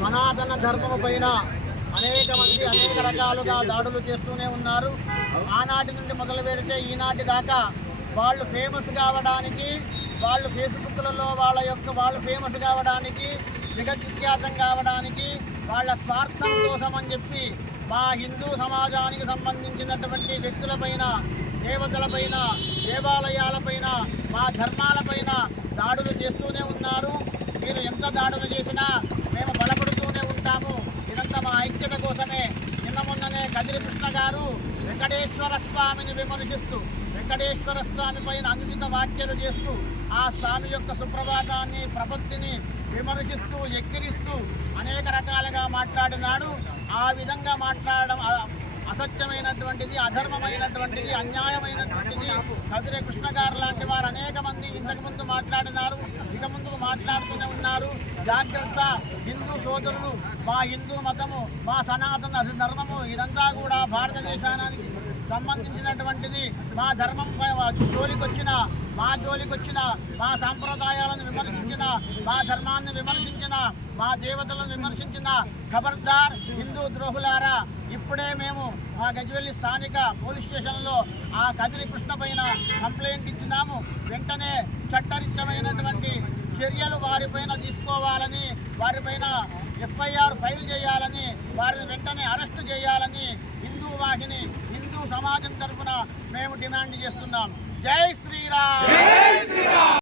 సనాతన ధర్మము పైన అనేక మంది అనేక రకాలుగా దాడులు చేస్తూనే ఉన్నారు. ఆనాటి నుండి మొదలు పెడితే ఈనాటి దాకా వాళ్ళు ఫేమస్ కావడానికి వాళ్ళు ఫేస్బుక్లలో వాళ్ళ యొక్క వాళ్ళు ఫేమస్ కావడానికి జగద్విఖ్యాతం కావడానికి వాళ్ళ స్వార్థం కోసం అని చెప్పి మా హిందూ సమాజానికి సంబంధించినటువంటి వ్యక్తులపైన దేవతలపైన దేవాలయాలపైన మా ధర్మాలపైన దాడులు చేస్తూనే ఉన్నారు. మీరు ఎంత దాడులు చేసినా మేము బలపడుతూనే ఉంటాము. ఇదంతా మా ఐక్యత కోసమే. నిన్న మొన్ననే కదిరి కృష్ణ గారు వెంకటేశ్వర స్వామిని విమర్శిస్తూ వెంకటేశ్వర స్వామి పైన అనుచిత వ్యాఖ్యలు చేస్తూ ఆ స్వామి యొక్క సుప్రభాతాన్ని ప్రపత్తిని విమర్శిస్తూ ఎక్కిరిస్తూ అనేక రకాలుగా మాట్లాడినాడు. ఆ విధంగా మాట్లాడడం అసత్యమైనటువంటిది అధర్మమైనటువంటిది అన్యాయమైనటువంటిది కదిరే కృష్ణ గారు లాంటి వారు అనేక మంది ఇంతకు ముందు మాట్లాడినారు ఇక ముందుకు మాట్లాడుతూనే ఉన్నారు. జాగ్రత్త హిందూ సోదరులు మా హిందూ మతము మా సనాతన ధర్మము ఇదంతా కూడా భారతదేశానికి సంబంధించినటువంటిది. మా ధర్మం జోలికొచ్చిన మా జోలికొచ్చిన మా సాంప్రదాయాలను విమర్శించిన మా ధర్మాన్ని విమర్శించిన మా దేవతలను విమర్శించిన ఖబర్దార్ హిందూ ద్రోహులారా ఇప్పుడే మేము ఆ గజ్వెల్లి స్థానిక పోలీస్ స్టేషన్లో ఆ కదిరి కృష్ణ పైన కంప్లైంట్ ఇచ్చినాము. వెంటనే చట్టరిత్యమైనటువంటి చర్యలు వారిపైన తీసుకోవాలని వారిపైన ఎఫ్ఐఆర్ ఫైల్ చేయాలని వారిని వెంటనే అరెస్టు చేయాలని హిందూ వాహిని హిందూ సమాజం తరఫున మేము డిమాండ్ చేస్తున్నాం. జై శ్రీరామ్!